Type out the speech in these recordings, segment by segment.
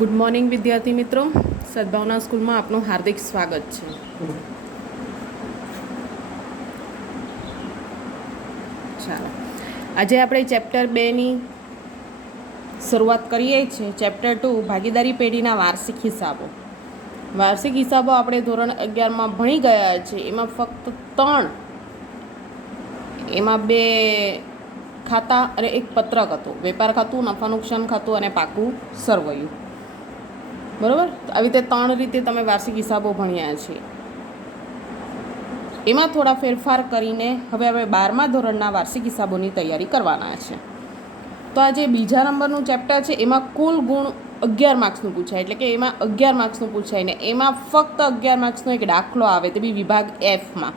Good morning વિદ્યાર્થી મિત્રો, સદભાવના સ્કૂલમાં આપનું હાર્દિક સ્વાગત છે. ચાલો, આજે આપણે ચેપ્ટર 2ની શરૂઆત કરીએ છીએ. ચેપ્ટર 2 ભાગીદારી પેઢીના વાર્ષિક હિસાબો. વાર્ષિક હિસાબો આપણે ધોરણ 11માં ભણી ગયા છે. એમાં ફક્ત 3, એમાં 2 ખાતા અને એક પત્રક હતું. વેપાર ખાતું, નફા નુકસાન ખાતું અને પાકું સરવૈયું. બરાબર, આવી રીતે 3 રીતે તમે વાર્ષિક હિસાબો ભણ્યા છે. એમાં થોડા ફેરફાર કરીને હવે આપણે 12મા ધોરણના વાર્ષિક હિસાબોની તૈયારી કરવાના છે. તો આ જે બીજા નંબરનું ચેપ્ટર છે એમાં કુલ ગુણ 11 માર્ક્સનું પૂછાય, એટલે કે એમાં 11 માર્ક્સનું પૂછાય ને એમાં ફક્ત 11 માર્ક્સનો એક દાખલો આવે, તે બી વિભાગ Fમાં.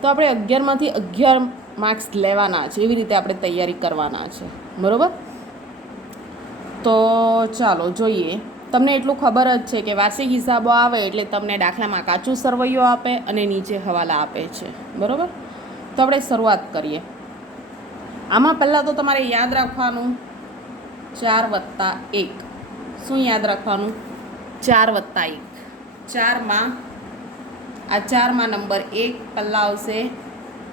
તો આપણે 11માંથી 11 માર્ક્સ લેવાના છે. એવી રીતે આપણે તૈયારી કરવાના છે. બરાબર, તો ચાલો જોઈએ. તમને એટલું ખબર જ છે કે વાર્ષિક હિસાબો આવે એટલે તમને દાખલામાં કાચું સરવૈયો આપે અને નીચે હવાલા આપે છે. બરાબર, તો આપણે શરૂઆત કરીએ. આમાં પહેલાં તો તમારે યાદ રાખવાનું 4+1. શું યાદ રાખવાનું? 4+1. 4માં આ 4માં નંબર 1 પહેલાં આવશે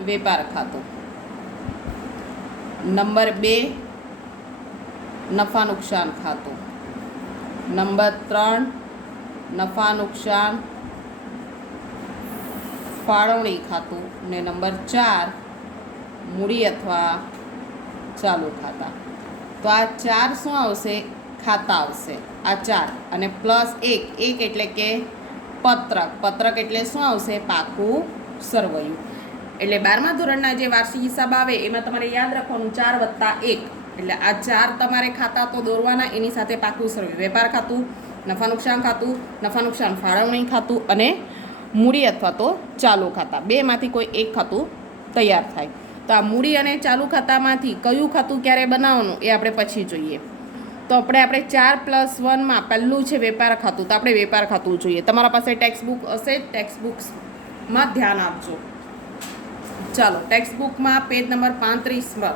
વેપાર ખાતું, નંબર 2 નફા નુકસાન ખાતું, નંબર 3 નફા નુકસાન ફાળવણી ખાતું ને નંબર 4 મૂડી અથવા ચાલુ ખાતા. તો આ 4 શું આવશે? ખાતા આવશે. આ 4 અને +1 એટલે કે પત્રક એટલે શું આવશે? પાકું સરવૈયું. એટલે 12મા ધોરણના જે વાર્ષિક હિસાબ આવે એમાં તમારે યાદ રાખવાનું 4+1. એટલે આ 4 તમારે ખાતા તો દોરવાના, એની સાથે પાકું સરવૈયું. વેપાર ખાતું, નફા નુકસાન ખાતું, નફા નુકસાન ફાળવણી ખાતું અને મૂડી અથવા તો ચાલુ ખાતા. 2માંથી કોઈ એક ખાતું તૈયાર થાય. તો આ મૂડી અને ચાલુ ખાતામાંથી કયું ખાતું ક્યારે બનાવવાનું એ આપણે પછી જોઈએ. તો આપણે 4+1માં પહેલું છે વેપાર ખાતું. તો આપણે વેપાર ખાતું જોઈએ. તમારા પાસે ટેક્સ્ટ બુક હશે, ટેક્સ્ટ બુક્સમાં ધ્યાન આપજો. ચાલો, ટેક્સ્ટ બુકમાં પેજ નંબર 35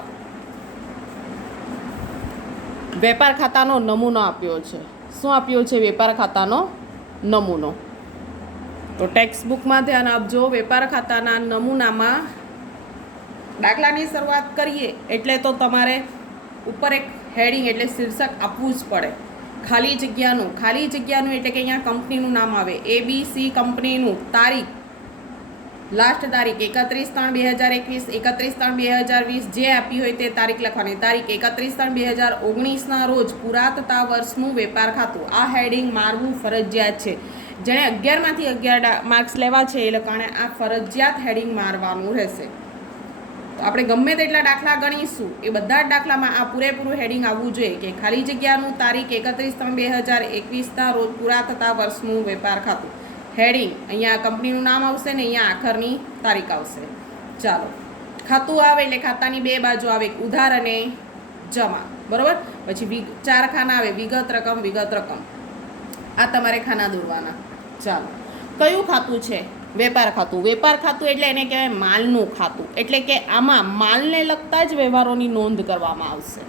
વેપાર ખાતાનો નમૂનો આપ્યો છે. શું આપ્યો છે? વેપાર ખાતાનો નમૂનો. તો ટેક્સ્ટ બુકમાં ધ્યાન આપજો. વેપાર ખાતાના નમૂનામાં દાખલાની શરૂઆત કરીએ એટલે તો તમારે ઉપર એક હેડિંગ એટલે શીર્ષક આપવું જ પડે. ખાલી જગ્યાનું એટલે કે અહીંયા કંપનીનું નામ આવે. ABC કંપનીનું તારીખ, લાસ્ટ તારીખ 31/3/2021, 31/3/2020 જે આપી હોય તે તારીખ લખવાની. તારીખ 31/3/2019ના રોજ પૂરા થતા વર્ષનું વેપાર ખાતું. આ હેડિંગ મારવું ફરજિયાત છે. જેણે 11માંથી 11 માર્ક્સ લેવા છે એ લોકોને આ ફરજિયાત હેડિંગ મારવાનું રહેશે. તો આપણે ગમે તેટલા દાખલા ગણીશું, એ બધા જ દાખલામાં આ પૂરેપૂરું હેડિંગ આવવું જોઈએ કે ખાલી જગ્યાનું તારીખ 31/3/2021ના રોજ પૂરા થતા વર્ષનું વેપાર ખાતું. હેડિંગ અહીંયા કંપનીનું નામ આવશે ને અહીંયા આખરની તારીખ આવશે. ચાલો, ખાતું આવે એટલે ખાતાની 2 બાજુ આવે, ઉધાર અને જમા. બરાબર, પછી 4 ખાના આવે, વિગત રકમ. આ તમારે ખાના દોરવાના. ચાલો, કયું ખાતું છે? વેપાર ખાતું. વેપાર ખાતું એટલે એને કહેવાય માલનું ખાતું. એટલે કે આમાં માલને લગતા જ વ્યવહારોની નોંધ કરવામાં આવશે.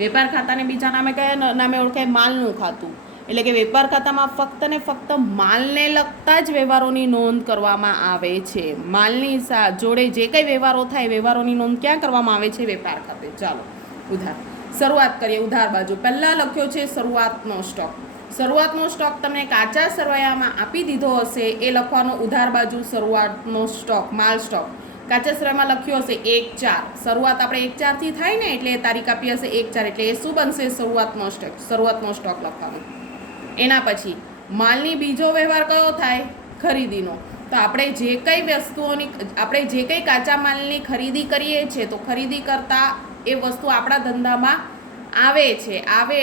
વેપાર ખાતાને બીજા નામે કયા નામે ઓળખાય? માલનું ખાતું. એટલે કે વેપાર ખાતામાં ફક્ત ને ફક્ત માલને લગતા જ વ્યવહારોની નોંધ કરવામાં આવે છે. માલની જોડે જે કંઈ વ્યવહારો થાય, વ્યવહારોની નોંધ ક્યાં કરવામાં આવે છે? વેપાર ખાતે. ચાલો, ઉધાર. શરૂઆત કરીએ. ઉધાર બાજુ પહેલાં લખ્યો છે શરૂઆતનો સ્ટોક. શરૂઆતનો સ્ટોક તમને કાચા સરવૈયામાં આપી દીધો હશે એ લખવાનો. ઉધાર બાજુ શરૂઆતનો સ્ટોક, માલ સ્ટોક. કાચા સરવૈયામાં લખ્યો હશે 1/4. શરૂઆત આપણે 1/4થી થાય ને, એટલે તારીખ આપી હશે 1/4. એટલે એ શું બનશે? શરૂઆતનો સ્ટોક લખવાનો. એના પછી માલની બીજો વ્યવહાર કયો થાય? ખરીદીનો. તો આપણે જે કંઈ કાચા માલની ખરીદી કરીએ છીએ, તો ખરીદી કરતાં એ વસ્તુ આપણા ધંધામાં આવે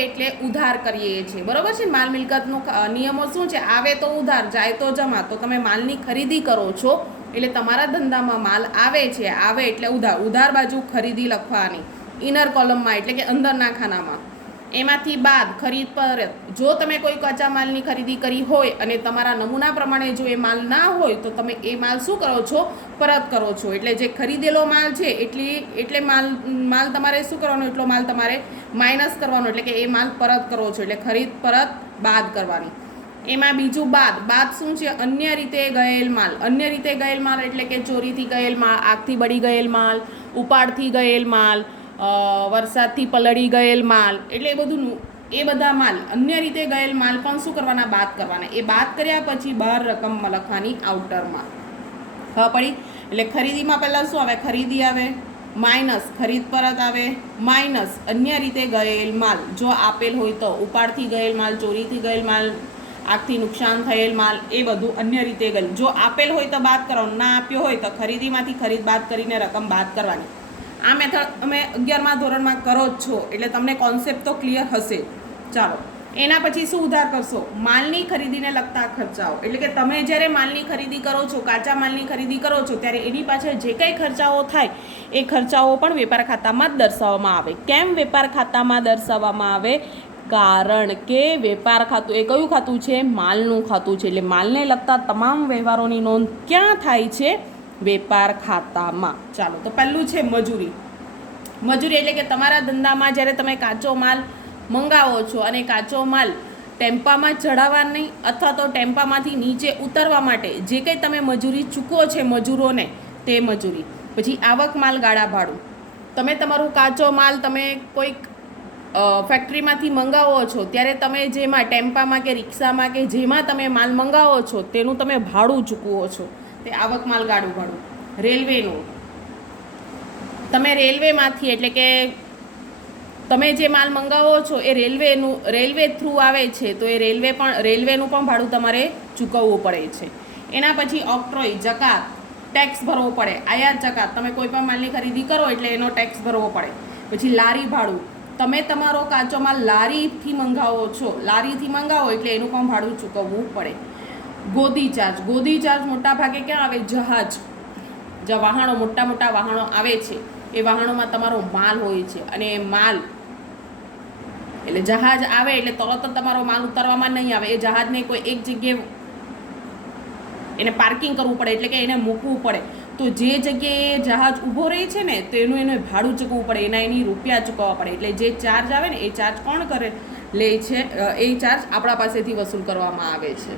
એટલે ઉધાર કરીએ છીએ. બરાબર છે? માલ મિલકતનો નિયમો શું છે? આવે તો ઉધાર, જાય તો જમા. તો તમે માલની ખરીદી કરો છો એટલે તમારા ધંધામાં માલ આવે એટલે ઉધાર. ઉધાર બાજુ ખરીદી લખવાની ઇનર કોલમમાં, એટલે કે અંદરના ખાનામાં. એમાંથી બાદ ખરીદ પરત. જો તમે કોઈ કાચા માલની ખરીદી કરી હોય અને તમારા નમૂના પ્રમાણે જો એ માલ ના હોય તો તમે એ માલ શું કરો છો? પરત કરો છો. એટલે જે ખરીદેલો માલ છે એટલે માલ તમારે શું કરવાનો? એટલો માલ તમારે માઇનસ કરવાનો, એટલે કે એ માલ પરત કરવો છો. એટલે ખરીદ પરત બાદ કરવાની. એમાં બીજું બાદ શું છે? અન્ય રીતે ગયેલ માલ. અન્ય રીતે ગયેલ માલ એટલે કે ચોરીથી ગયેલ માલ, આગથી બળી ગયેલ માલ, ઉપાડથી ગયેલ માલ, વરસાદથી પલળી ગયેલ માલ, એટલે એ બધા માલ અન્ય રીતે ગયેલ માલ પણ શું કરવાના? બાદ કરવાના. એ બાદ કર્યા પછી બહાર રકમ લખવાની આઉટરમાં. ખબર પડી? એટલે ખરીદીમાં પહેલાં શું આવે? ખરીદી આવે, માઇનસ ખરીદ પરત આવે, માઇનસ અન્ય રીતે ગયેલ માલ જો આપેલ હોય તો, ઉપાડથી ગયેલ માલ, ચોરીથી ગયેલ માલ, આગથી નુકસાન થયેલ માલ, એ બધું અન્ય રીતે ગયેલ. જો આપેલ હોય તો બાદ કરવાનું, ના આપ્યો હોય તો ખરીદીમાંથી ખરીદ બાદ કરીને રકમ બાદ કરવાની. આ મેથડ તમે 11મા ધોરણમાં કરો જ છો એટલે તમને કોન્સેપ્ટ તો ક્લિયર હશે. ચાલો, એના પછી શું ઉધાર કરશો? માલની ખરીદીને લગતા ખર્ચાઓ. એટલે કે તમે જ્યારે માલની ખરીદી કરો છો, કાચા માલની ખરીદી કરો છો, ત્યારે એની પાછળ જે કંઈ ખર્ચાઓ થાય એ ખર્ચાઓ પણ વેપાર ખાતામાં જ દર્શાવવામાં આવે. કેમ વેપાર ખાતામાં દર્શાવવામાં આવે? કારણ કે વેપાર ખાતું એ કયું ખાતું છે? માલનું ખાતું છે. એટલે માલને લગતા તમામ વ્યવહારોની નોંધ ક્યાં થાય છે? વેપાર ખાતામાં. ચાલો, તો પહેલું છે મજૂરી. મજૂરી એટલે કે તમારા ધંધામાં જ્યારે તમે કાચો માલ મંગાવો છો અને કાચો માલ ટેમ્પામાં ચડાવવા નહીં અથવા તો ટેમ્પામાંથી નીચે ઉતરવા માટે જે કંઈ તમે મજૂરી ચૂકવો છે મજૂરોને, તે મજૂરી. પછી આવક માલ ગાળા ભાડું. તમે તમારું કાચો માલ તમે કોઈક ફેક્ટરીમાંથી મંગાવો છો ત્યારે તમે જેમાં ટેમ્પામાં કે રિક્ષામાં કે જેમાં તમે માલ મંગાવો છો તેનું તમે ભાડું ચૂકવો છો, તે આવક માલ ગાળું ભાડું. રેલવેનું, તમે રેલવેમાંથી એટલે કે તમે જે માલ મંગાવો છો એ રેલવે થ્રુ આવે છે તો એ રેલવેનું પણ ભાડું તમારે ચૂકવવું પડે છે. એના પછી ઓક્ટ્રોય, જકાત, ટેક્સ ભરવો પડે. આયાત જકાત, તમે કોઈ પણ માલની ખરીદી કરો એટલે એનો ટેક્સ ભરવો પડે. પછી લારી ભાડું, તમે તમારો કાચો માલ લારીથી મંગાવો એટલે એનું પણ ભાડું ચૂકવવું પડે. ગોદી ચાર્જ મોટા ભાગે ક્યાં આવે? જહાજ, જે વાહનો મોટા વાહનો આવે છે એ વાહનોમાં તમારો માલ હોય છે અને માલ એટલે જહાજ આવે એટલે તરત જ તમારો માલ ઉતારવામાં નહીં આવે. એ જહાજને કોઈ એક જગ્યાએ એને પાર્કિંગ કરવું પડે, એટલે કે એને મૂકવું પડે. તો જે જગ્યાએ જહાજ ઊભો રહે છે ને તો એનું ભાડું ચૂકવવું પડે, એની રૂપિયા ચૂકવવા પડે. એટલે જે ચાર્જ આવે ને એ ચાર્જ કોણ લે છે? એ ચાર્જ આપણા પાસેથી વસૂલ કરવામાં આવે છે.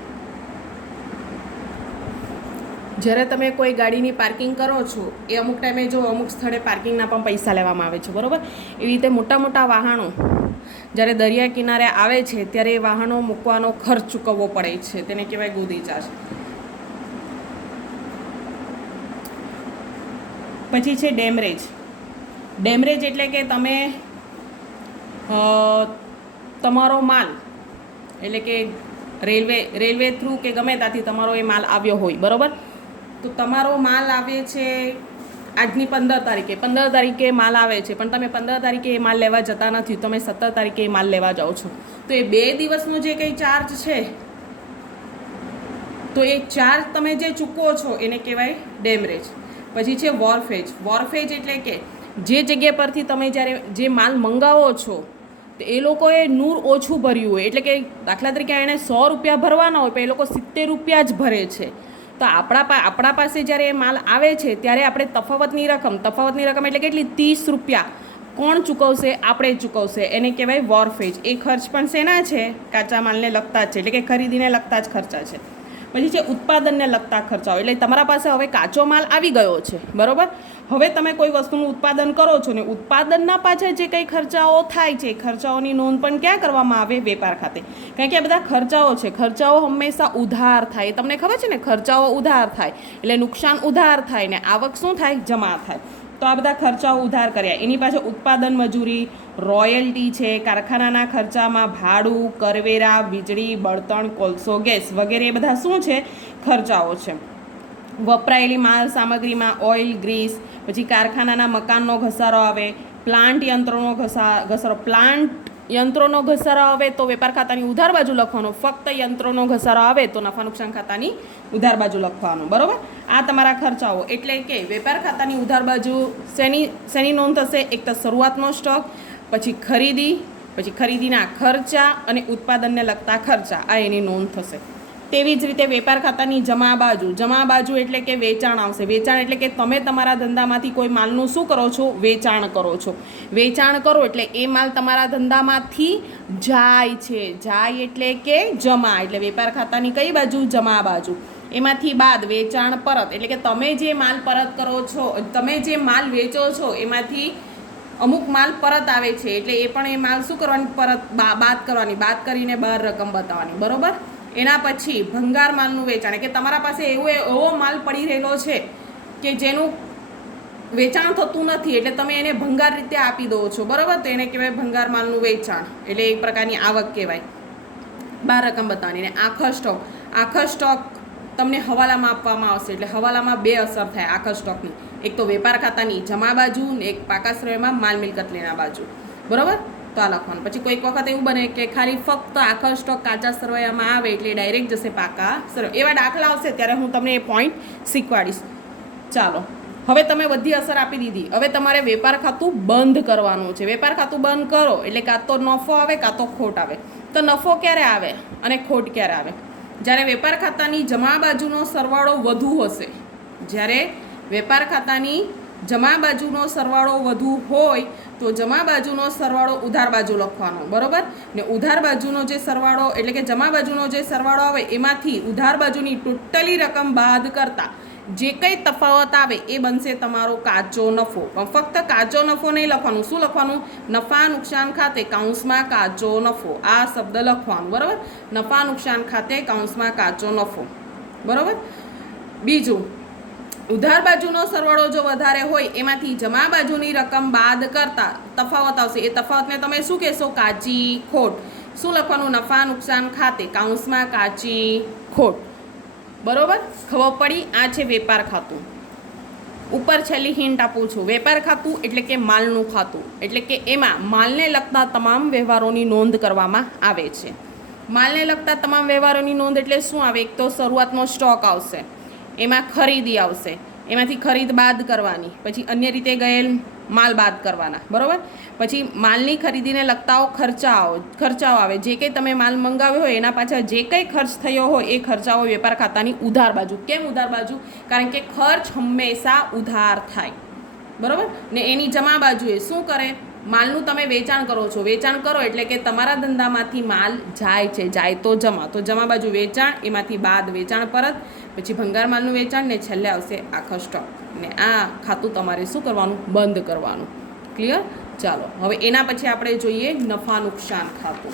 જ્યારે તમે કોઈ ગાડીની પાર્કિંગ કરો છો એ અમુક ટાઈમે જો અમુક સ્થળે પાર્કિંગના પણ પૈસા લેવામાં આવે છે, બરાબર? એવી રીતે મોટા વાહનો જ્યારે દરિયા કિનારે આવે છે ત્યારે એ વાહનો મૂકવાનો ખર્ચ ચૂકવવો પડે છે, તેને કહેવાય ગોદી ચાર્જ. પછી છે ડેમરેજ એટલે કે તમે તમારો માલ એટલે કે રેલવે થ્રુ કે ગમે ત્યાંથી તમારો એ માલ આવ્યો હોય, બરાબર? તો તમારો માલ આવે છે આજની 15 તારીખે માલ આવે છે, પણ તમે 15 તારીખે એ માલ લેવા જતા નથી, તમે 17 તારીખે એ માલ લેવા જાઓ છો. તો એ 2 દિવસનો જે કંઈ ચાર્જ છે તો એ ચાર્જ તમે જે ચૂકવો છો એને કહેવાય ડેમરેજ. પછી છે વોરફેજ એટલે કે જે જગ્યા પરથી તમે જ્યારે જે માલ મંગાવો છો તો એ લોકોએ નૂર ઓછું ભર્યું હોય, એટલે કે દાખલા તરીકે એણે 100 રૂપિયા ભરવાના હોય પણ એ લોકો 70 રૂપિયા જ ભરે છે. તો આપણા પાસે જ્યારે એ માલ આવે છે ત્યારે આપણે તફાવતની રકમ એટલે કેટલી? 30 રૂપિયા કોણ ચૂકવશે? આપણે ચૂકવશે. એને કહેવાય વોરફેજ. એ ખર્ચ પણ શેના છે? કાચા માલને લગતા જ છે, એટલે કે ખરીદીને લગતા જ ખર્ચા છે. પછી છે ઉત્પાદનને લગતા ખર્ચાઓ. એટલે તમારા પાસે હવે કાચો માલ આવી ગયો છે, બરાબર? હવે તમે કોઈ વસ્તુનું ઉત્પાદન કરો છો ને ઉત્પાદનના પાછળ જે કંઈ ખર્ચાઓ થાય છે ખર્ચાઓની નોંધ પણ ક્યાં કરવામાં આવે? વેપાર ખાતે. કારણ કે આ બધા ખર્ચાઓ છે, ખર્ચાઓ હંમેશા ઉધાર થાય. તમને ખબર છે ને, ખર્ચાઓ ઉધાર થાય એટલે નુકસાન ઉધાર થાય ને આવક શું થાય? જમા થાય. તો આ બધા ખર્ચાઓ ઉધાર કર્યા. એની પાછળ ઉત્પાદન મજૂરી, રોયલ્ટી છે, કારખાનાના ખર્ચામાં ભાડું, કરવેરા, વીજળી, બળતણ, કોલસો, ગેસ વગેરે એ બધા શું છે? ખર્ચાઓ છે. વપરાયેલી માલ સામગ્રીમાં ઓઇલ, ગ્રીસ, પછી કારખાનાના મકાનનો ઘસારો આવે, પ્લાન્ટ યંત્રોનો ઘસારો આવે તો વેપાર ખાતાની ઉધાર બાજુ લખવાનો. ફક્ત યંત્રોનો ઘસારો આવે તો નફા નુકસાન ખાતાની ઉધાર બાજુ લખવાનું, બરાબર? આ તમારા ખર્ચાઓ. એટલે કે વેપાર ખાતાની ઉધાર બાજુ શેની નોંધ થશે? એક તો શરૂઆતનો સ્ટોક, પછી ખરીદી, પછી ખરીદીના ખર્ચા અને ઉત્પાદનને લગતા ખર્ચા, આ એની નોંધ થશે. તેવી જ રીતે વેપાર ખાતાની જમા બાજુ એટલે કે વેચાણ આવશે. વેચાણ એટલે કે તમે તમારા ધંધામાંથી કોઈ માલનું શું કરો છો? વેચાણ કરો છો. વેચાણ કરો એટલે એ માલ તમારા ધંધામાંથી જાય છે. જાય એટલે કે જમા, એટલે વેપાર ખાતાની કઈ બાજુ? જમા બાજુ. એમાંથી બાદ વેચાણ પરત, એટલે કે તમે જે માલ પરત કરો છો, તમે જે માલ વેચો છો એમાંથી અમુક માલ પરત આવે છે, એટલે એ પણ એ માલ શું કરવાની? પરત બાદ કરવાની. બાદ કરીને બહાર રકમ બતાવવાની, બરોબર. એના પછી ભંગાર માલનું વેચાણ, કે તમારા પાસે એવો માલ પડી રહેલો છે કે જેનું વેચાણ થતું નથી, એટલે તમે એને ભંગાર રીતે આપી દો છો, બરાબર. તો એને કહેવાય ભંગાર માલનું વેચાણ, એટલે એક પ્રકારની આવક કહેવાય. બહાર રકમ બતાવવાની. ને આખા સ્ટોક તમને હવાલામાં આપવામાં આવશે, એટલે હવાલામાં બે અસર થાય આખા સ્ટોકની. એક તો વેપાર ખાતાની જમા બાજુ ને એક પાકા શ્રેયમાં માલ મિલકત લેના બાજુ, બરાબર. તો આ લખવાનું. પછી કોઈક વખત એવું બને કે ખાલી ફક્ત આખા સ્ટોક કાચા સરવૈયામાં આવે એટલે ડાયરેક્ટ જશે પાકા સરવૈયા. એવા દાખલા આવશે ત્યારે હું તમને એ પોઈન્ટ શીખવાડીશ. ચાલો, હવે તમે બધી અસર આપી દીધી. હવે તમારે વેપાર ખાતું બંધ કરવાનું છે. વેપાર ખાતું બંધ કરો એટલે કાં તો નફો આવે કાં તો ખોટ આવે. તો નફો ક્યારે આવે અને ખોટ ક્યારે આવે? જ્યારે વેપાર ખાતાની જમા બાજુનો સરવાળો વધુ હશે. જ્યારે વેપાર ખાતાની જમા બાજુનો સરવાળો વધુ હોય તો જમા બાજુનો સરવાળો ઉધાર બાજુ લખવાનો, બરોબર. ને ઉધાર બાજુનો જે સરવાળો, એટલે કે જમા બાજુનો જે સરવાળો આવે એમાંથી ઉધાર બાજુની ટોટલી રકમ બાદ કરતા જે કંઈ તફાવત આવે એ બનશે તમારો કાચો નફો. પણ ફક્ત કાચો નફો નહીં લખવાનું. શું લખવાનું? નફા નુકસાન ખાતે કૌંસમાં કાચો નફો, આ શબ્દ લખવાનું, બરાબર. નફા નુકસાન ખાતે કૌંસમાં કાચો નફો, બરાબર. બીજું, ઉધાર બાજુનો સરવાળો જો વધારે હોય એમાંથી જમા બાજુની રકમ બાદ કરતા તફાવત આવશે. એ તફાવતને તમે શું કહેશો? કાચી ખોટ. શું લખવાનું? નફા નુકસાન ખાતે કૌંસમાં કાચી ખોટ, બરોબર. ખબર પડી? આ છે વેપાર ખાતું. ઉપર છેલ્લી હિન્ટ આપું છું. વેપાર ખાતું એટલે કે માલનું ખાતું, એટલે કે એમાં માલને લગતા તમામ વ્યવહારોની નોંધ કરવામાં આવે છે. માલને લગતા તમામ વ્યવહારોની નોંધ એટલે શું આવે? એક તો શરૂઆતનો સ્ટોક આવશે, એમાં ખરીદી આવશે, એમાંથી ખરીદ બાદ કરવાની, પછી અન્ય રીતે ગયેલ માલ બાદ કરવાના, બરાબર. પછી માલની ખરીદીને લગતા ખર્ચાઓ આવે. જે કંઈ તમે માલ મંગાવ્યો હોય એના પાછળ જે કંઈ ખર્ચ થયો હોય એ ખર્ચાઓ વેપાર ખાતાની ઉધાર બાજુ. કેમ ઉધાર બાજુ? કારણ કે ખર્ચ હંમેશા ઉધાર થાય, બરાબર. ને એની જમા બાજુએ શું કરે? માલનું તમે વેચાણ કરો છો. વેચાણ કરો એટલે કે તમારા ધંધામાંથી માલ જાય છે. જાય તો જમા, તો જમા બાજુ વેચાણ, એમાંથી બાદ વેચાણ પરત, પછી ભંગાર માલનું વેચાણ, ને છેલ્લે આવશે આખો સ્ટોક. ને આ ખાતું તમારે શું કરવાનું? બંધ કરવાનું. ક્લિયર? ચાલો, હવે એના પછી આપણે જોઈએ નફા નુકસાન ખાતું.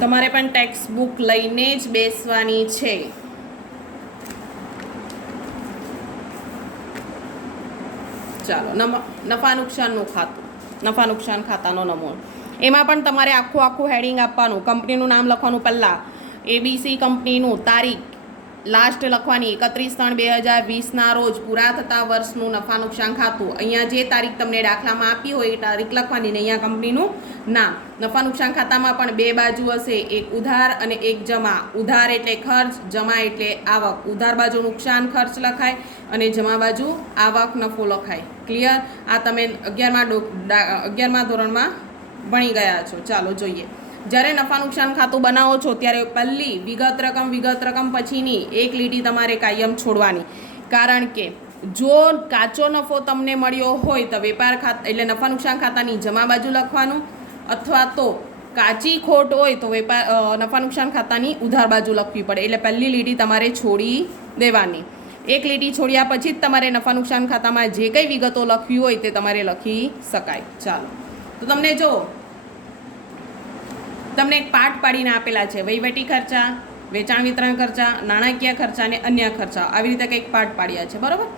તમારે પણ ટેક્સ્ટ બુક લઈને જ બેસવાની છે. ચાલો, નફા નુકસાનનું ખાતું. નફા નુકસાન ખાતાનો નમૂનો. એમાં પણ તમારે આખું હેડિંગ આપવાનું. કંપનીનું નામ લખવાનું પહેલાં, ABC કંપનીનું, તારીખ લાસ્ટ લખવાની 31/3/2020 રોજ પૂરા થતા વર્ષનું નફા નુકસાન ખાતું. અહીંયા જે તારીખ તમને દાખલામાં આપી હોય એ તારીખ લખવાની, ને અહીંયા કંપનીનું નામ. નફા નુકસાન ખાતામાં પણ બે બાજુ હશે, એક ઉધાર અને એક જમા. ઉધાર એટલે ખર્ચ, જમા એટલે આવક. ઉધાર બાજુ નુકસાન ખર્ચ લખાય અને જમા બાજુ આવક નફો લખાય. ક્લિયર? આ તમે 11મા ધોરણમાં ભણી ગયા છો. ચાલો જોઈએ. જ્યારે નફા નુકસાન ખાતું બનાવો છો ત્યારે પહેલી વિગત રકમ પછીની એક લીટી તમારે કાયમ છોડવાની. કારણ કે જો કાચો નફો તમને મળ્યો હોય તો વેપાર ખાતા એટલે નફા નુકસાન ખાતાની જમા બાજુ લખવાનું, અથવા તો કાચી ખોટ હોય તો નફા નુકસાન ખાતાની ઉધાર બાજુ લખવી પડે. એટલે પહેલી લીટી તમારે છોડી દેવાની. એક લીટી છોડ્યા પછી જ તમારે નફા નુકસાન ખાતામાં જે કંઈ વિગતો લખવી હોય તે તમારે લખી શકાય. ચાલો, તો તમને એક પાઠ પાડીને આપેલા છે. વહીવટી ખર્ચા, વેચાણ વિતરણ ખર્ચા, નાણાકીય ખર્ચા અને અન્ય ખર્ચા. આવી રીતે કંઈક પાઠ પાડ્યા છે, બરાબર.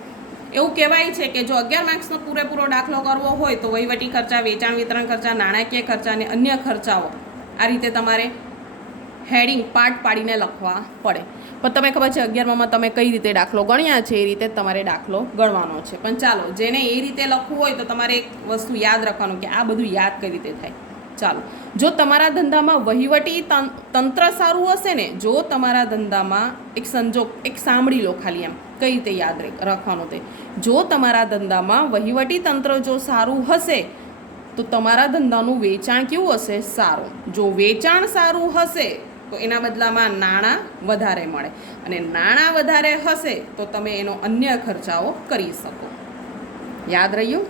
એવું કહેવાય છે કે જો 11 માર્ક્સનો પૂરેપૂરો દાખલો કરવો હોય તો વહીવટી ખર્ચા, વેચાણ વિતરણ ખર્ચા, નાણાકીય ખર્ચા અને અન્ય ખર્ચાઓ આ રીતે તમારે હેડિંગ પાઠ પાડીને લખવા પડે. પણ તમે ખબર છે 11માં તમે કઈ રીતે દાખલો ગણ્યા છે એ રીતે તમારે દાખલો ગણવાનો છે. પણ ચાલો, જેને એ રીતે લખવું હોય તો તમારે એક વસ્તુ યાદ રાખવાનું કે આ બધું યાદ કઈ રીતે થાય. ચાલો, જો તમારા ધંધામાં વહીવટી તંત્ર સારું હશે ને, જો તમારા ધંધામાં એક સંજોગ, એક સાંભળી લો ખાલી, એમ કઈ રીતે યાદ રાખવાનું તે, જો તમારા ધંધામાં વહીવટી તંત્ર જો સારું હશે તો તમારા ધંધાનું વેચાણ કેવું હશે? સારું. જો વેચાણ સારું હશે તો એના બદલામાં નાણાં વધારે મળે, અને નાણાં વધારે હશે તો તમે એનો અન્ય ખર્ચાઓ કરી શકો. યાદ રહ્યું?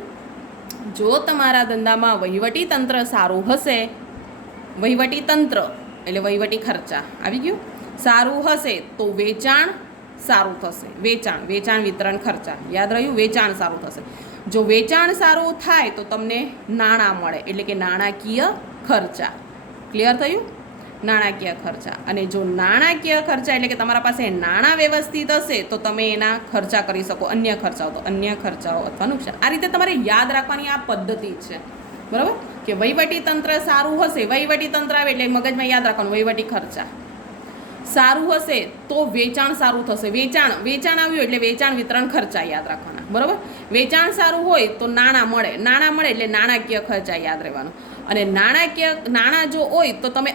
જો તમારા ધંધામાં વહીવટી તંત્ર સારું હશે, વહીવટી તંત્ર એટલે વહીવટી ખર્ચા આવી ગયું, સારું હશે તો વેચાણ સારું થશે. વેચાણ વિતરણ ખર્ચા, યાદ રહ્યું? વેચાણ સારું થશે. જો વેચાણ સારું થાય તો તમને નાણાં મળે, એટલે કે નાણાકીય ખર્ચા. ક્લિયર થયું? નાણાકીય ખર્ચા. અને જો નાણાકીય ખર્ચા એટલે કે તમારા પાસે નાણાં વ્યવસ્થિત હશે તો તમે એના ખર્ચા કરી શકો, અન્ય ખર્ચાઓ, તો અન્ય ખર્ચાઓ અથવા નુકસાન. આ રીતે તમારે યાદ રાખવાની આ પદ્ધતિ છે, બરાબર? કે વહીવટી તંત્ર સારું હશે, વહીવટી તંત્ર આવે એટલે મગજમાં યાદ રાખવાનું વહીવટી ખર્ચા સારું હશે તો વેચાણ સારું થશે. વેચાણ આવ્યું એટલે વેચાણ વિતરણ ખર્ચા યાદ રાખવાના, બરાબર? વેચાણ સારું હોય તો નાણાં મળે એટલે નાણાકીય ખર્ચા યાદ રહેવાનું. અને નાણાં જો હોય તો તમે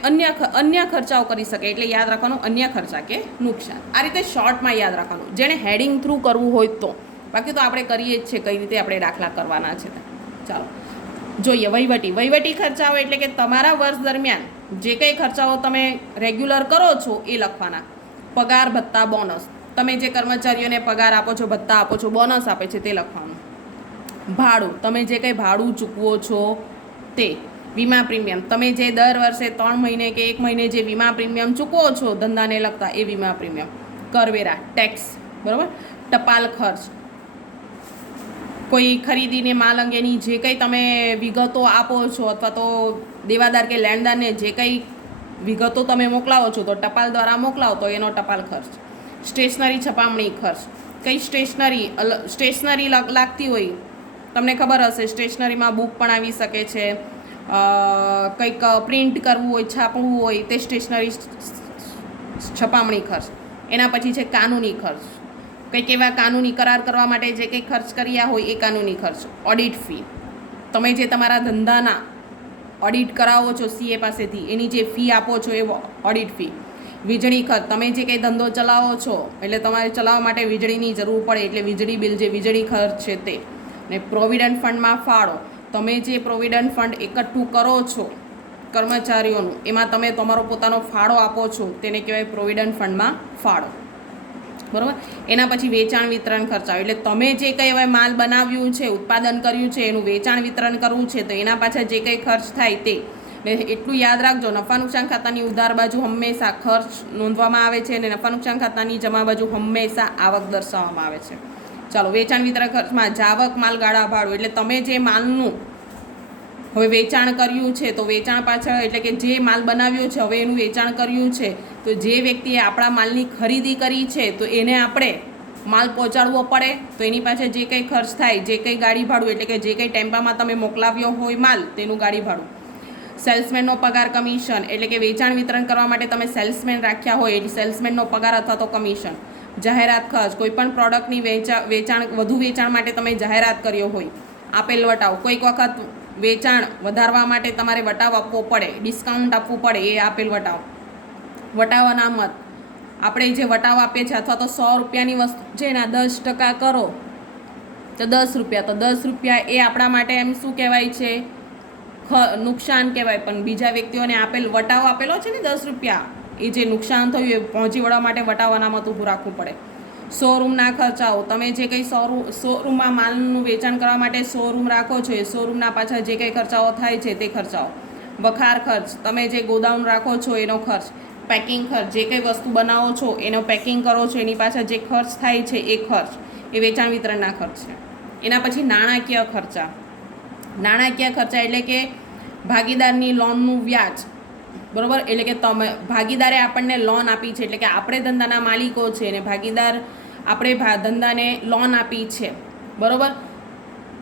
અન્ય ખર્ચાઓ કરી શકે, એટલે યાદ રાખવાનું અન્ય ખર્ચા કે નુકસાન. આ રીતે શોર્ટમાં યાદ રાખવાનું, જેને હેડિંગ થ્રુ કરવું હોય તો. બાકી તો આપણે કરીએ જ છે, કઈ રીતે આપણે દાખલા કરવાના છે. ચાલો જોઈએ. વહીવટી ખર્ચાઓ એટલે કે તમારા વર્ષ દરમિયાન જે કંઈ ખર્ચાઓ તમે રેગ્યુલર કરો છો એ લખવાના. પગાર, ભત્તા, બોનસ, તમે જે કર્મચારીઓને પગાર આપો છો, ભત્તા આપો છો, બોનસ આપે છે તે લખવાનું. ભાડું, તમે જે કંઈ ભાડું ચૂકવો છો તે. વીમા પ્રીમિયમ, તમે જે દર વર્ષે 3 મહિને કે 1 મહિને જે વીમા પ્રીમિયમ ચૂકવો છો ધંધાને લગતા એ વીમા પ્રીમિયમ. કરવેરા, ટેક્સ, બરાબર? ટપાલ ખર્ચ, કોઈ ખરીદીને માલ અંગેની જે કંઈ તમે વિગતો આપો છો અથવા તો દેવાદાર કે લેણદારને જે કંઈ વિગતો તમે મોકલાવો છો તો ટપાલ દ્વારા મોકલાવો તો એનો ટપાલ ખર્ચ. સ્ટેશનરી, છપામણી ખર્ચ, કઈ સ્ટેશનરી લાગતી હોય, તમને ખબર હશે સ્ટેશનરીમાં બુક પણ આવી શકે છે, કંઈક પ્રિન્ટ કરવું હોય, છાપવું હોય તે સ્ટેશનરી છપામણી ખર્ચ. એના પછી છે કાનૂની ખર્ચ, કંઈક એવા કાનૂની કરાર કરવા માટે જે કંઈ ખર્ચ કર્યા હોય એ કાનૂની ખર્ચ. ઓડિટ ફી, તમે જે તમારા ધંધાના ઓડિટ કરાવો છો સીએ પાસેથી એની જે ફી આપો છો એ ઓડિટ ફી. વીજળી ખર્ચ, તમે જે કંઈ ધંધો ચલાવો છો એટલે તમારે ચલાવવા માટે વીજળીની જરૂર પડે એટલે વીજળી બિલ, જે વીજળી ખર્ચ છે તે. ને પ્રોવિડન્ટ ફંડમાં ફાળો, તમે જે પ્રોવિડન્ટ ફંડ એકઠું કરો છો કર્મચારીઓનું, એમાં તમે તમારો પોતાનો ફાળો આપો છો તેને કહેવાય પ્રોવિડન્ટ ફંડમાં ફાળો, બરાબર? એના પછી વેચાણ વિતરણ ખર્ચા, એટલે તમે જે કંઈ હવે માલ બનાવ્યું છે, ઉત્પાદન કર્યું છે એનું વેચાણ વિતરણ કરવું છે તો એના પાછળ જે કંઈ ખર્ચ થાય તે. એટલું યાદ રાખજો, નફા નુકસાન ખાતાની ઉધાર બાજુ હંમેશા ખર્ચ નોંધવામાં આવે છે અને નફા નુકસાન ખાતાની જમા બાજુ હંમેશા આવક દર્શાવવામાં આવે છે. ચાલો, વેચાણ વિતરણ ખર્ચમાં જાવક, માલગાળા ભાડું, એટલે તમે જે માલનું હવે વેચાણ કર્યું છે તો વેચાણ પાછળ એટલે કે જે માલ બનાવ્યો છે હવે એનું વેચાણ કર્યું છે તો જે વ્યક્તિએ આપણા માલની ખરીદી કરી છે તો એને આપણે માલ પહોંચાડવો પડે તો એની પાછળ જે કંઈ ખર્ચ થાય, જે કંઈ ગાડી ભાડું એટલે કે જે કંઈ ટેમ્પામાં તમે મોકલાવ્યો હોય માલ તેનું ગાડી ભાડું. સેલ્સમેનનો પગાર, કમિશન, એટલે કે વેચાણ વિતરણ કરવા માટે તમે સેલ્સમેન રાખ્યા હોય એટલે સેલ્સમેનનો પગાર અથવા તો કમિશન. જાહેરાત ખર્ચ, કોઈપણ પ્રોડક્ટની વધુ વેચાણ માટે તમે જાહેરાત કર્યો હોય. આપેલ વટાવ, કોઈક વખત વેચાણ વધારવા માટે તમારે વટાવ આપવો પડે, ડિસ્કાઉન્ટ આપવું પડે, એ આપેલ વટાવ. વટાવ અનામત, આપણે જે વટાવ આપીએ છીએ અથવા તો 100 રૂપિયાની વસ્તુ છે એના 10% કરો તો 10 રૂપિયા, તો 10 રૂપિયા એ આપણા માટે એમ શું કહેવાય છે? નુકસાન કહેવાય. પણ બીજા વ્યક્તિઓને આપેલ વટાવ આપેલો છે ને 10 રૂપિયા, એ જે નુકસાન થયું એ પહોંચી વળવા માટે વટાવ અનામત ઊભું રાખવું પડે. શોરૂમના ખર્ચાઓ, તમે જે કંઈ શોરૂમમાં માલનું વેચાણ કરવા માટે શોરૂમ રાખો છો એ શોરૂમના પાછળ જે કંઈ ખર્ચાઓ થાય છે તે ખર્ચાઓ. વખાર ખર્ચ, તમે જે ગોદામ રાખો છો એનો ખર્ચ. પેકિંગ ખર્ચ, જે કંઈ વસ્તુ બનાવો છો એનો પેકિંગ કરો છો એની પાછળ જે ખર્ચ થાય છે એ ખર્ચ, એ વેચાણ વિતરણના ખર્ચ છે. એના પછી નાણાકીય ખર્ચા. નાણાકીય ખર્ચા એટલે કે ભાગીદારની લોનનું વ્યાજ, બરાબર? એટલે કે તમે ભાગીદારે આપણને લોન આપી છે, એટલે કે આપણે ધંધાના માલિકો છે અને ભાગીદાર આપણે ધંધાને લોન આપી છે, બરાબર?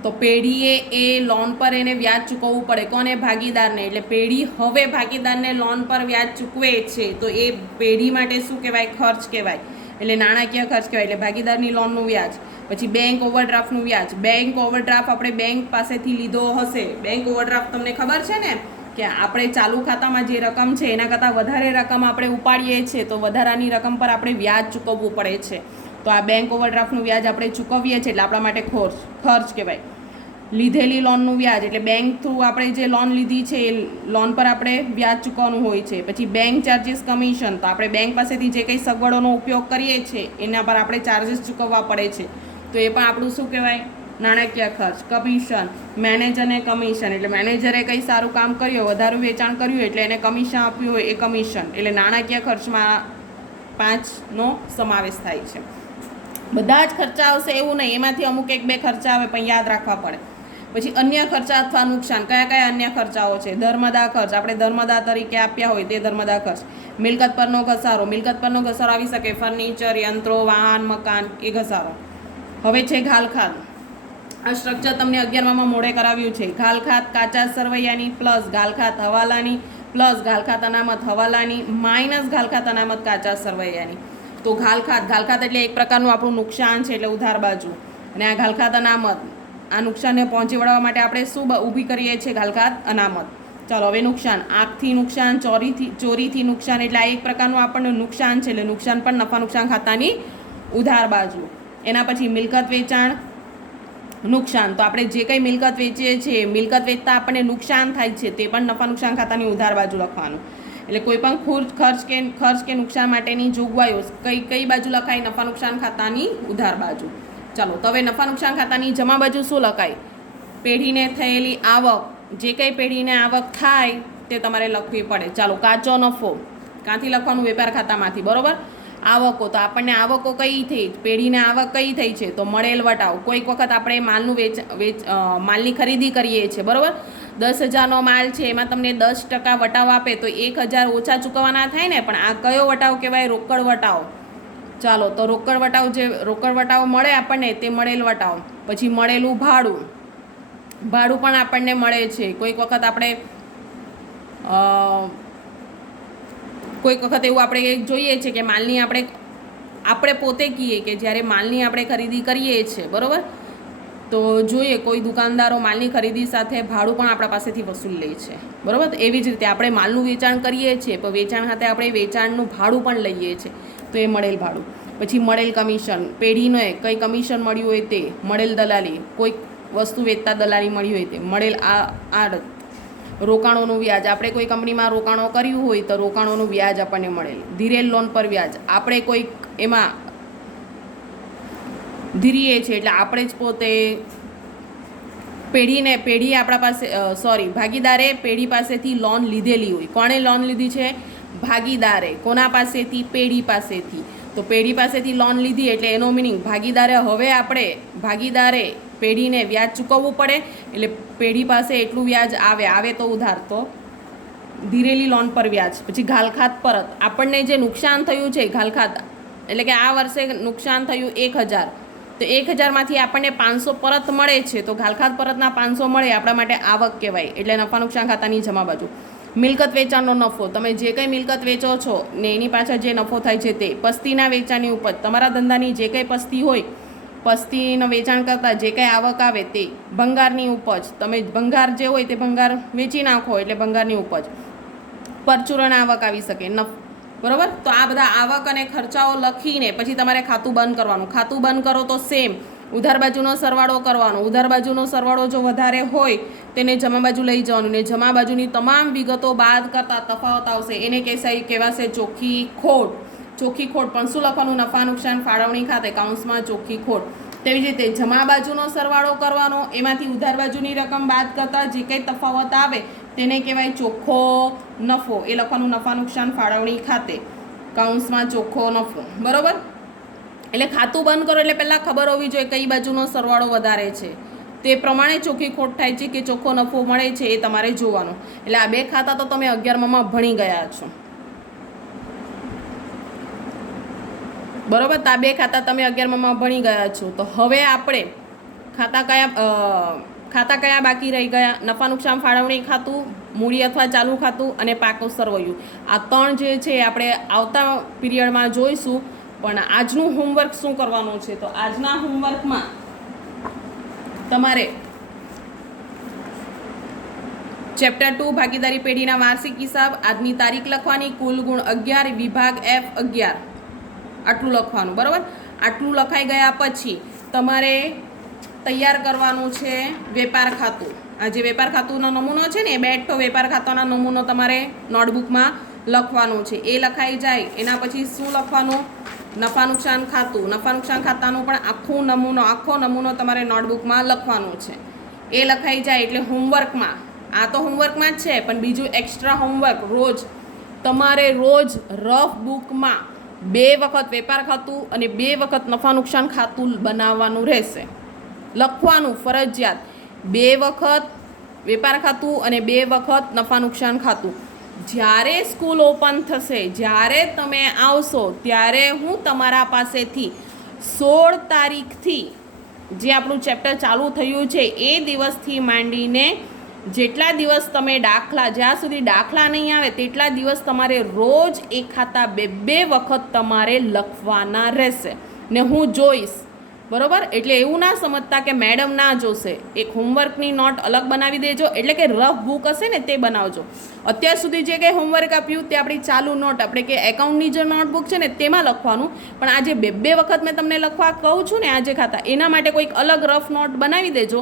તો પેઢીએ એ લોન પર એને વ્યાજ ચૂકવવું પડે. કોને? ભાગીદારને. એટલે પેઢી હવે ભાગીદારને લોન પર વ્યાજ ચૂકવે છે તો એ પેઢી માટે શું કહેવાય? ખર્ચ કહેવાય, એટલે નાણાકીય ખર્ચ કહેવાય. એટલે ભાગીદારની લોનનું વ્યાજ. પછી બેંક ઓવરડ્રાફ્ટનું વ્યાજ. બેંક ઓવરડ્રાફ્ટ આપણે બેંક પાસેથી લીધો હશે. બેંક ઓવરડ્રાફ્ટ તમને ખબર છે ને કે આપણે ચાલુ ખાતામાં જે રકમ છે એના કરતાં વધારે રકમ આપણે ઉપાડીએ છીએ તો વધારાની રકમ પર આપણે વ્યાજ ચૂકવવું પડે છે. તો આ બેંક ઓવરડ્રાફ્ટનું વ્યાજ આપણે ચૂકવીએ છીએ એટલે આપણા માટે ખર્ચ કહેવાય. લીધેલી લોનનું વ્યાજ એટલે બેંક થ્રુ આપણે જે લોન લીધી છે એ લોન પર આપણે વ્યાજ ચૂકવવાનું હોય છે. પછી બેંક ચાર્જીસ કમિશન, તો આપણે બેંક પાસેથી જે કંઈ સગવડોનો ઉપયોગ કરીએ છીએ એના પર આપણે ચાર્જીસ ચૂકવવા પડે છે. તો એ પણ આપણું શું કહેવાય? નાણાકીય ખર્ચ. કમિશન, મેનેજરને કમિશન એટલે મેનેજરે કંઈ સારું કામ કર્યું, વધારે વેચાણ કર્યું એટલે એને કમિશન આપ્યું હોય એ કમિશન. એટલે નાણાકીય ખર્ચમાં 5નો સમાવેશ થાય છે. બધા જ ખર્ચા આવશે એવું નહીં, એમાંથી અમુક 1-2 ખર્ચા આવે પણ યાદ રાખવા પડે. પછી અન્ય ખર્ચા અથવા નુકસાન, કયા કયા અન્ય ખર્ચાઓ છે? ધર્મદા ખર્ચ, આપણે ધર્મદા તરીકે આપ્યા હોય તે ધર્મદા ખર્ચ. મિલકત પરનો ઘસારો, મિલકત પરનો ઘસારો આવી શકે, ફર્નિચર, યંત્રો, વાહન, મકાન, એ ઘસારો. હવે છે ઘાલખાત. આ સ્ટ્રક્ચર તમને 11માં મોડે કરાવ્યું છે. ઘાલખાત કાચા સરવૈયાની પ્લસ ઘાલખાત હવાલાની પ્લસ ઘાલખાત અનામત હવાલાની માઇનસ ઘાલખાત અનામત કાચા સરવૈયાની. તો ઘાલખાત એટલે એક પ્રકારનું આપણું નુકસાન છે એટલે ઉધાર બાજુ. અને આ ઘાલખાત અનામત, આ નુકસાનને પહોંચી વળવા માટે આપણે શું ઊભી કરીએ છીએ? ઘાલખાત અનામત. ચાલો હવે નુકસાન. આંખથી નુકસાન, ચોરીથી નુકસાન એટલે આ એક પ્રકારનું આપણને નુકસાન છે એટલે નુકસાન પણ નફા નુકસાન ખાતાની ઉધાર બાજુ. એના પછી મિલકત વેચાણ નુકસાન, તો આપણે જે કંઈ મિલકત વેચીએ છીએ મિલકત વેચતા આપણને નુકસાન થાય છે તે પણ નફા નુકસાન ખાતાની ઉધાર બાજુ લખવાનું. એટલે કોઈ પણ ખર્ચ કે નુકસાન માટેની જોગવાઈઓ કઈ બાજુ લખાય? નફા નુકસાન ખાતાની ઉધાર બાજુ. ચાલો તો હવે નફા નુકસાન ખાતાની જમા બાજુ શું લખાય? પેઢીને થયેલી આવક, જે કંઈ પેઢીને આવક થાય તે તમારે લખવી પડે. ચાલો કાચો નફો ક્યાંથી લખવાનું? વેપાર ખાતામાંથી, બરોબર. આવકો, તો આપણને આવકો કઈ થઈ? પેઢીને આવક કઈ થઈ છે? તો મળેલ વટાવ. કોઈક વખત આપણે માલનું માલની ખરીદી કરીએ છીએ, બરોબર. 10,000નો માલ છે એમાં તમને 10% વટાવ આપે તો 1,000 ઓછા ચૂકવવાના થાય ને, પણ આ કયો વટાવ કહેવાય? રોકડ વટાવ. ચાલો તો રોકડ વટાવ મળે આપણને તે મળેલ વટાવ. પછી મળેલું ભાડું પણ આપણને મળે છે. કોઈક વખત એવું આપણે જોઈએ છે કે માલની આપણે પોતે કહીએ કે જ્યારે માલની આપણે ખરીદી કરીએ છીએ, બરાબર, તો જોઈએ કોઈ દુકાનદારો માલની ખરીદી સાથે ભાડું પણ આપણા પાસેથી વસૂલ લે છે, બરાબર. એવી જ રીતે આપણે માલનું વેચાણ કરીએ છીએ પણ વેચાણ સાથે આપણે વેચાણનું ભાડું પણ લઈએ છીએ, તો એ મળેલ ભાડું. પછી મળેલ કમિશન, પેઢીને કંઈ કમિશન મળ્યું હોય તે. મળેલ દલાલી, કોઈક વસ્તુ વેચતા દલાલી મળી હોય તે. મળેલ આડત. રોકાણોનું વ્યાજ, આપણે કોઈ કંપનીમાં રોકાણો કર્યું હોય તો રોકાણોનું વ્યાજ આપણને મળેલ. ધીરેલ લોન પર વ્યાજ, આપણે કોઈક એમાં ધીરીએ છીએ એટલે આપણે જ પોતે પેઢી આપણા પાસે ભાગીદારે પેઢી પાસેથી લોન લીધેલી હોય. કોણે લોન લીધી છે? ભાગીદારે. કોના પાસેથી? પેઢી પાસેથી. તો પેઢી પાસેથી લોન લીધી એટલે એનો મિનિંગ ભાગીદારે પેઢીને વ્યાજ ચૂકવવું પડે એટલે પેઢી પાસે એટલું વ્યાજ આવે તો ઉધાર, તો ધીરેલી લોન પર વ્યાજ. પછી ઘાલખાત પરત, આપણને જે નુકસાન થયું છે ઘાલખાત એટલે કે આ વર્ષે નુકસાન થયું 1,000, તો 1,000માંથી આપણને 500 પરત મળે છે, તો ઘાલખાત પરતના 500 મળે આપણા માટે આવક કહેવાય, એટલે નફા નુકસાન ખાતાની જમા બાજુ. મિલકત વેચાણનો નફો, તમે જે કંઈ મિલકત વેચો છો ને એની પાછળ જે નફો થાય છે તે. પસ્તીના વેચાણની ઉપજ, તમારા ધંધાની જે કંઈ પસ્તી હોય, પસ્તીનું વેચાણ કરતાં જે કંઈ આવક આવે તે. ભંગારની ઉપજ, તમે ભંગાર જે હોય તે ભંગાર વેચી નાખો એટલે ભંગારની ઉપજ. પરચુરણ આવક આવી શકે, બરાબર. તો આ બધા આવક અને ખર્ચાઓ લખીને પછી તમારે ખાતું બંધ કરવાનું. ખાતું બંધ કરો તો સેમ ઉધાર બાજુનો સરવાળો કરવાનો. ઉધાર બાજુનો સરવાળો જો વધારે હોય તેને જમા બાજુ લઈ જવાનું ને જમા બાજુની તમામ વિગતો બાદ કરતાં તફાવત આવશે એને કહેવાશે ચોખ્ખી ખોટ. ચોખ્ખી ખોટ પણ શું લખવાનું? નફા નુકસાન ફાળવણી ખાતે કૌંસમાં ચોખ્ખી ખોટ. તેવી જ રીતે જમા બાજુનો સરવાળો કરવાનો, એમાંથી ઉધાર બાજુની રકમ બાદ કરતાં જે કંઈ તફાવત આવે તેને કહેવાય ચોખ્ખો નફો. એ લખવાનું નફા નુકસાન ફાળવણી ખાતે કૌંસમાં ચોખ્ખો નફો, બરાબર. એટલે ખાતું બંધ કરો એટલે પહેલાં ખબર હોવી જોઈએ કઈ બાજુનો સરવાળો વધારે છે, તે પ્રમાણે ચોખ્ખી ખોટ થાય છે કે ચોખ્ખો નફો મળે છે એ તમારે જોવાનું. એટલે આ બે ખાતા તો તમે 11માં ભણી ગયા છો, બરાબર. તો આ બે ખાતા તમે 11માં ભણી ગયા છો. તો હવે આપણે ખાતા કયા બાકી રહી ગયા? નફા નુકસાન ફાળવણી ખાતું, મૂડી અથવા ચાલુ ખાતું અને પાકું સરવૈયું. આ 3 જે છે આપણે આવતા પીરિયડમાં જોઈશું. પણ આજનું હોમવર્ક શું કરવાનું છે? તો આજના હોમવર્કમાં તમારે ચેપ્ટર 2 ભાગીદારી પેઢીના વાર્ષિક હિસાબ, આજની તારીખ લખવાની, કુલ ગુણ 11, વિભાગ F 11, આટલું લખવાનું. બરાબર. આટલું લખાઈ ગયા પછી તમારે તૈયાર કરવાનું છે વેપાર ખાતું. આ જે વેપાર ખાતુંનો નમૂનો છે ને એ બેઠો વેપાર ખાતાનો નમૂનો તમારે નોટબુકમાં લખવાનું છે. એ લખાઈ જાય એના પછી શું લખવાનું? નફા નુકસાન ખાતું. નફા નુકસાન ખાતાનું પણ આખો નમૂનો તમારે નોટબુકમાં લખવાનું છે. એ લખાઈ જાય એટલે હોમવર્કમાં, આ તો હોમવર્કમાં જ છે પણ બીજું એક્સ્ટ્રા હોમવર્ક તમારે રોજ રફ બુકમાં 2 વખત વેપાર ખાતું અને 2 વખત નફા નુકસાન ખાતું બનાવવાનું રહેશે. લખવાનું ફરજિયાત 2 વખત વેપાર ખાતું અને 2 વખત નફા નુકસાન ખાતું. જ્યારે સ્કૂલ ઓપન થશે, જ્યારે તમે આવશો ત્યારે હું તમારા પાસેથી 16 તારીખથી જે આપણું ચેપ્ટર ચાલુ થયું છે એ દિવસથી માંડીને જેટલા દિવસ તમે જ્યાં સુધી દાખલા નહીં આવે તેટલા દિવસ તમારે રોજ એ ખાતા 2 વખત તમારે લખવાના રહેશે ને હું જોઈશ. બરાબર. એટલે એવું ના સમજતા કે મેડમ ના જોશે. એક હોમવર્કની નોટ અલગ બનાવી દેજો, એટલે કે રફ બુક હશે ને તે બનાવજો. અત્યાર સુધી જે કંઈ હોમવર્ક આપ્યું તે આપણી ચાલુ નોટ, આપણે કે એકાઉન્ટની જે નોટબુક છે ને તેમાં લખવાનું. પણ આજે 2 વખત મેં તમને લખવા કહું છું ને આજે ખાતા, એના માટે કોઈક અલગ રફ નોટ બનાવી દેજો.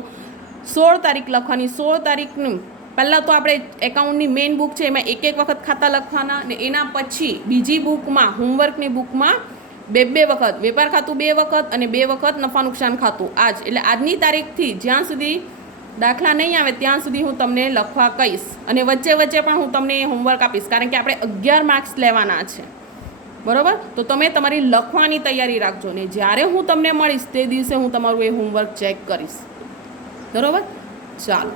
16 તારીખ લખવાની. 16 તારીખનું પહેલાં તો આપણે એકાઉન્ટની મેઇન બુક છે એમાં 1 વખત ખાતા લખવાના ને એના પછી બીજી બુકમાં હોમવર્કની બુકમાં 2 વખત વેપાર ખાતું, 2 વખત અને 2 વખત નફા નુકસાન ખાતું. એટલે આજની તારીખથી જ્યાં સુધી દાખલા નહીં આવે ત્યાં સુધી હું તમને લખવા કહીશ અને વચ્ચે પણ હું તમને હોમવર્ક આપીશ, કારણ કે આપણે 11 માર્ક્સ લેવાના છે. બરાબર. તો તમે તમારી લખવાની તૈયારી રાખજો ને જ્યારે હું તમને મળીશ તે દિવસે હું તમારું એ હોમવર્ક ચેક કરીશ. બરાબર. ચાલો.